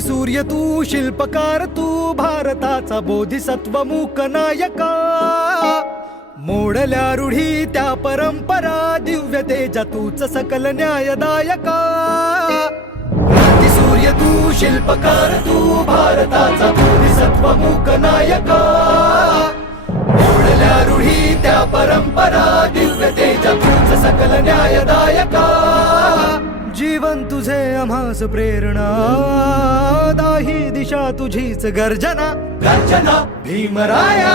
सूर्य तू, शिल्पकार तू, भारताचा बोधिसत्व मूक नायका. मोडल्या रूढी त्या परंपरा, दिव्य तेजा तूच सकल न्यायदायका. सूर्य तू, शिल्पकार तू, भारताचा बोधिसत्व मूक नायका. मोडल्या रूढी त्या परंपरा, दिव्य तेजा तूच सकल न्यायदायका. जीवन तुझे आम्हास प्रेरणा, दाही दिशा तुझीच गर्जना. गर्जना भीमराया.